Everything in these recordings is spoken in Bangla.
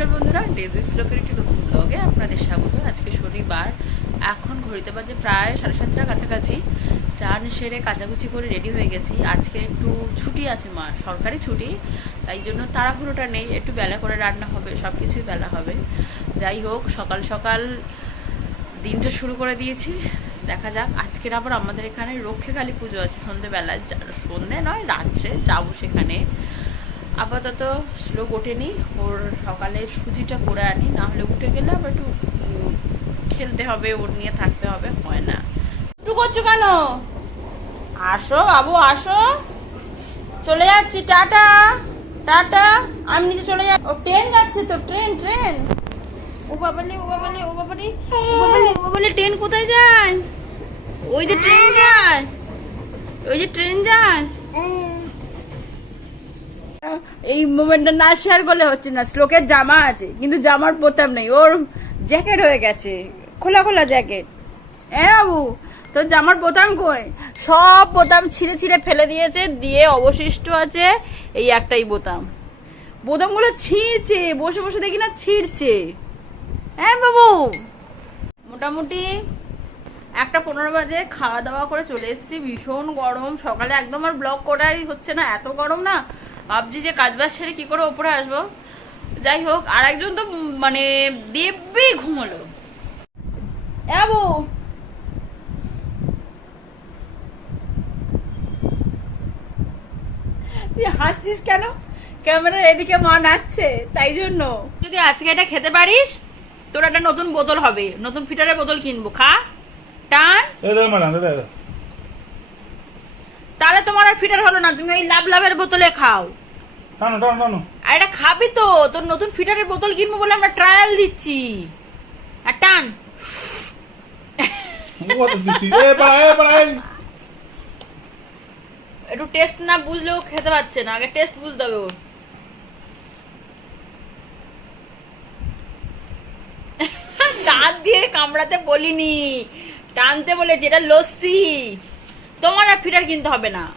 নমস্কার বন্ধুরা ডেজি স্লোকের একটি নতুন ব্লগে আপনাদের স্বাগত। আজকে শনিবার, এখন ঘড়িতে বাজে প্রায় সাড়ে সাতটার কাছাকাছি। চান সেরে কাচাকুচি করে রেডি হয়ে গেছি। আজকে একটু ছুটি আছে মা, সরকারি ছুটি, তাই জন্য তাড়াহুড়োটা নেই, একটু বেলা করে রান্না হবে সব কিছুই বেলা হবে। যাই হোক, সকাল সকাল দিনটা শুরু করে দিয়েছি। দেখা যাক, আজকের আবার আমাদের এখানে রক্ষে কালী পুজো আছে সন্ধেবেলায়। সন্ধে নয়, রাত্রে যাব সেখানে। আপাতত স্লোক ওঠেনি। ওর সকালে সুজিটা করে আনি, না হলে উঠে গেলে আবার একটু খেলতে হবে, ওর নিয়ে থাকতে হবে, হয় না। একটু করছ কেন? আসো বাবু, আসো। চলে যাচ্ছি, টাটা। টাটা। আমি নিচে চলে যা ও ট্রেন যাচ্ছে তো, ট্রেন ট্রেন। ও বাবালে ও বাবালে ও বাবালে ও বাবালে ও বাবালে, ট্রেন কোথায় যায়? ওই যে ট্রেন যায়, ওই যে ট্রেন যায়। এই মোমেন্টটা না শেয়ার করলে হচ্ছে না। শ্লোকের জামা আছে, কিন্তু জামার বোতাম নেই। ওর জ্যাকেট হয়ে গেছে, খোলা খোলা জ্যাকেট হ্যাঁ বাবু তোর জামার বোতাম কই? সব বোতাম ছিঁড়ে ছিঁড়ে ফেলে দিয়েছে, দিয়ে অবশিষ্ট আছে এই একটাই বোতাম বোতামগুলো ছিঁড়ছে, বসে বসে দেখি না ছিঁড়ছে। হ্যাঁ বাবু। মোটামুটি একটা পনেরো বাজে খাওয়া দাওয়া করে চলে এসেছি। ভীষণ গরম, সকালে একদম আর ব্লক করাই হচ্ছে না, এত গরম না। ভাবছি যে কাজ বাজ সেরে কি করে ওপরে আসব। যাই হোক আর একজন তো মানে দেব্যি ঘুমলো। এবু। তুই হাসছিস কেন? ক্যামেরার এদিকে মা নাচছে তাই জন্য। যদি আজকে এটা খেতে পারিস তোর একটা নতুন বোতল হবে। নতুন ফিটারের বোতল কিনবো। খা। টান। দাদা দাদা তাহলে তোমার আর ফিটার হলো না তুমি ওই লাভ লাভের বোতলে খাও। টানো টানো টানো। আর এটা খাবি তো তোর নতুন ফিটারের বোতল কিনবো বলে আমরা ট্রায়াল দিচ্ছি। আর টান। একটু টেস্ট না বুঝলেও খেতে পারছে না আগে টেস্ট বুঝতে হবে ওর। দাঁত দিয়ে কামড়াতে বলিনি টানতে বলে যেটা লস্যি। তোমার আর ফিটার কিনতে হবে না।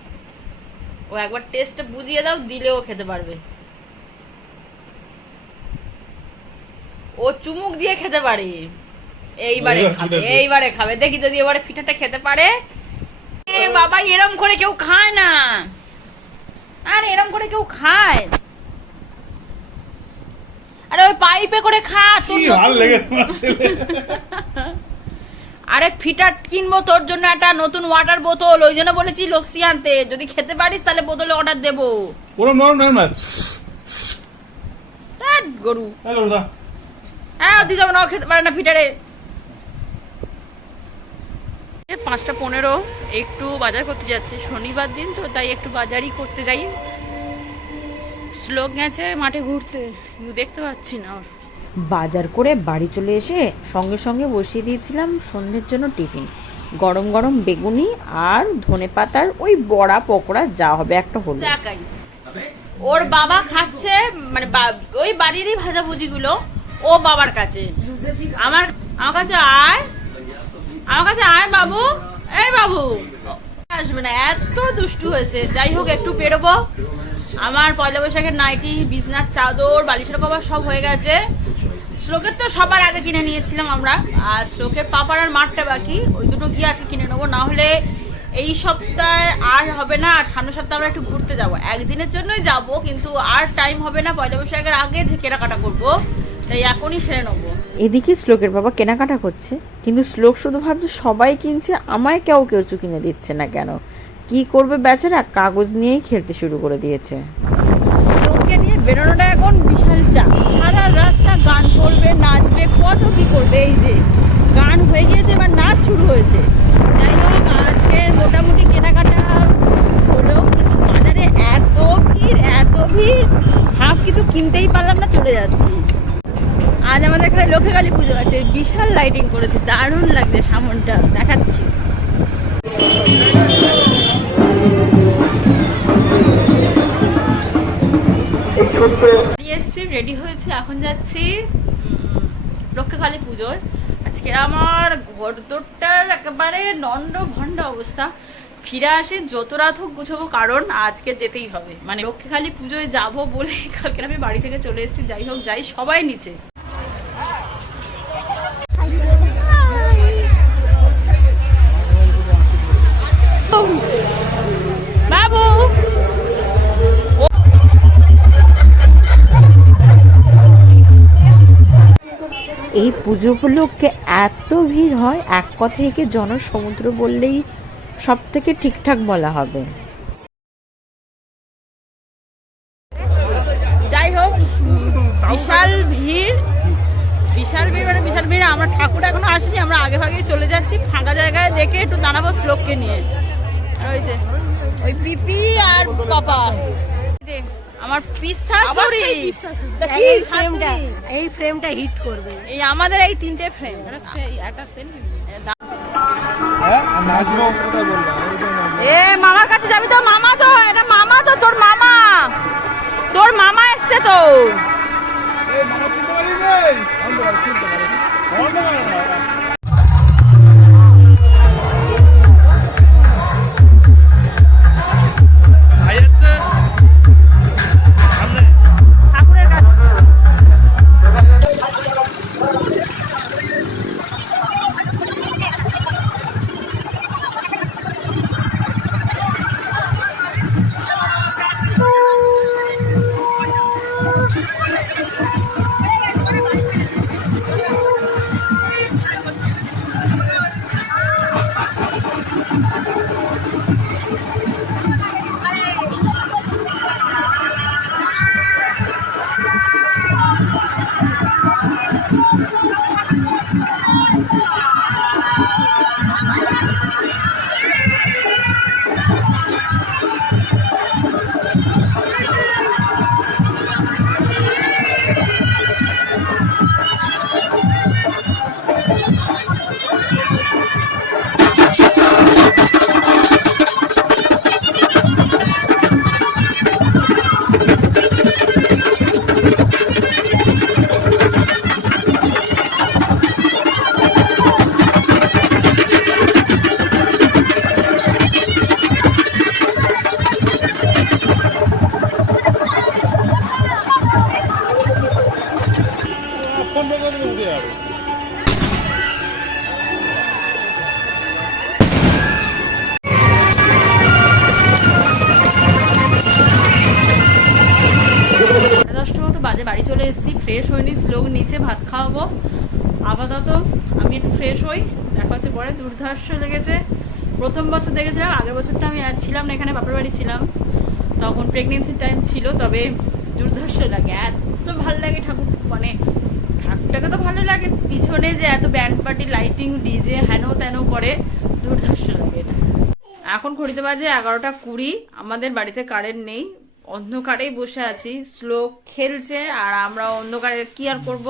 ও একবার টেস্টটা বুঝিয়ে দাও দিলেও খেতে পারবে। ও চুমুক দিয়ে খেতে পারে। এইবারে খাবে এইবারে খাবে। দেখি যদি এবারে ফিটাটা খেতে পারে। এ বাবা এরম করে কেউ খায় না। আর এরম করে কেউ খায়। আরে ওই পাইপে করে খা নতুন- হাল লেগে তোমার ছেলে। আরে ফিটার কিনবো তোর জন্য একটা নতুন ওয়াটার বোতল ওই জন্য বলেছি লস্যি আনতে। যদি খেতে পারিস তাহলে বোতলে অর্ডার দেবো। ওরম নরম নরম না। গরু। হ্যাঁ দি যাব না খেতে পারে না ফিটারে। পাঁচটা পনেরো একটু বাজার করতে যাচ্ছি। শনিবার দিন তো তাই একটু বাজারই করতে যাই। শ্লোক গেছে মাঠে ঘুরতে। দেখতে পাচ্ছি না ওর। বাজার করে বাড়ি চলে এসে সঙ্গে সঙ্গে বসিয়ে দিয়েছিলাম সন্ধ্যের জন্য টিফিন। গরম গরম বেগুনি আর ধনে পাতার ওই বড়া পকোড়া যা হবে একটা হলো। ওর বাবা খাচ্ছে মানে ওই বাড়িরই ভাজাভুজিগুলো ও বাবার কাছে। আমার আমার কাছে আয়। আমার কাছে আয় বাবু। এই বাবু। আসবে না, এত দুষ্টু হয়েছে। যাই হোক, একটু বেরোবো আমার পয়লা বৈশাখের নাইটি, বিছনার চাদর, বালিশের কভার সব হয়ে গেছে। শ্লোকের তো সবার আগে কিনে নিয়েছিলাম আমরা। আর শ্লোকের পাপার আর মাঠটা বাকি, ওই দুটো গিয়ে আছে কিনে নেব। না হলে এই সপ্তাহে আর হবে না, আর সামনের সপ্তাহে আমরা একটু ঘুরতে যাব। একদিনের জন্যই যাব, কিন্তু আর টাইম হবে না। পয়লা বৈশাখের আগে যে কেনাকাটা করব, তাই এখনই সেরে নেব। এদিকে শ্লোকের বাবা কেনাকাটা করছে, কিন্তু শ্লোক শুধু ভাবছে সবাই কিনছে, আমায় কেউ কেউ কিনে দিচ্ছে না কেন? কি করবে বেচারা? কাগজ নিয়েই খেলতে শুরু করে দিয়েছে। লোককে নিয়ে বেরোনোটা এখন বিশাল চাপ। সারা রাস্তা গান করবে, নাচবে, কত কি করবে এই যে? গান হয়ে গিয়েছে, এবার নাচ শুরু হয়েছে। যাই হোক আজকের মোটামুটি কেনাকাটা হলো। কিন্তু বাজারে এত ভিড় এত ভিড়, হাফ কিছু কিনতেই পারলাম না, চলে যাচ্ছি। আজ আমাদের এখানে লক্ষ্মীকালী পুজো আছে, বিশাল লাইটিং করেছে, দারুণ লাগছে সামনটা, দেখাচ্ছি। এসছি রেডি হয়েছে এখন যাচ্ছি উম, লক্ষ্মীকালী পুজোর আজকে আমার ঘর দোরটার একেবারে নন্ড ভণ্ড অবস্থা। ফিরে আসি যত রাত হোক গুছাবো কারণ আজকে যেতেই হবে। মানে লক্ষ্মীখালি পুজোয় যাব বলে কালকে আমি বাড়ি থেকে চলে এসেছি যাই হোক যাই সবাই নিচে। এই পুজো উপলক্ষে এত ভিড় হয়, এক কথায় একে জনসমুদ্র বললেই সব থেকে ঠিকঠাক বলা হবে? যাই হোক, বিশাল ভিড় বিশাল ভিড় মানে বিশাল ভিড়, আমরা ঠাকুর এখনও আসেনি, আমরা আগে ভাগে চলে যাচ্ছি, ফাঁকা জায়গায় দেখে একটু দাঁড়াবো শ্লোককে নিয়ে। ওই যে, ওই পিপি আর পাপা। আমার পিসা শাশুড়ি তা এই ফ্রেমটা এই ফ্রেমটা হিট করবে। এই আমাদের এই তিনটে ফ্রেম। হ্যাঁ এ মামার কাছে যাবি তো? মামা তো এটা মামা তো তোর মামা। তোর মামা এসছে তো। এই মামা চিনতে পারি রে বাজে, বাড়ি চলে এসেছি ফ্রেশ হয়নি স্লোক নিচে ভাত খাওয়াবো। আপাতত আমি একটু ফ্রেশ হই, দেখা হচ্ছে পরে, দুর্ধর্ষ লেগেছে। প্রথম বছর দেখেছিলাম, আগের বছরটা আমি ছিলাম না, এখানে বাপের বাড়ি ছিলাম। তখন প্রেগনেন্সির টাইম ছিল, তবে দুর্ধর্ষ লাগে, এত ভালো লাগে ঠাকুর মানে ঠাকুরটাকে তো ভালো লাগে। পিছনে যে এত ব্যান্ড পার্টি লাইটিং ডিজে হেন তেন করে, দুর্ধর্ষ লাগে এটা। এখন ঘড়িতে বাজে এগারোটা কুড়ি, আমাদের বাড়িতে কারেন্ট নেই, অন্ধকারেই বসে আছি। স্লো খেলছে আর আমরা অন্ধকারে কি আর করব?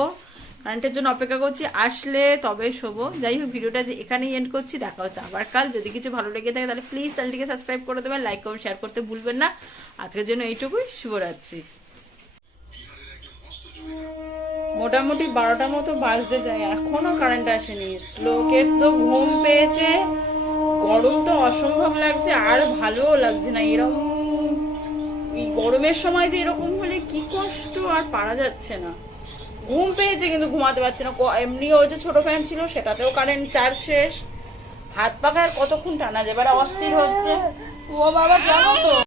কারেন্টের জন্য অপেক্ষা করছি, আসলে তবে শোবো। যাই হোক, ভিডিওটা এখানেই এন্ড করছি, দেখা হচ্ছে আবার কাল। যদি কিছু ভালো লেগে থাকে তাহলে প্লিজ চ্যানেলটিকে সাবস্ক্রাইব করে দেবেন লাইক করুন শেয়ার করতে ভুলবেন না। আজকের জন্য এইটুকুই, শুভরাত্রি। মোটামুটি বারোটা মতো বাজতে যায়। এখনও কারেন্ট আসেনি। শ্লোকের তো ঘুম পেয়েছে। গরম তো অসম্ভব লাগছে, আর ভালোও লাগছে না। এরকম এই গরমের সময় যে এরকম হলে কি কষ্ট, আর পারা যাচ্ছে না। ঘুম পেয়েছে কিন্তু ঘুমাতে পারছে না। এমনি ওই যে ছোট ফ্যান ছিল, সেটাতেও কারেন্ট চার্জ শেষ। হাত পাখায় আর কতক্ষণ টানা যাবে অস্থির হচ্ছে। ও বাবা, জানো তো।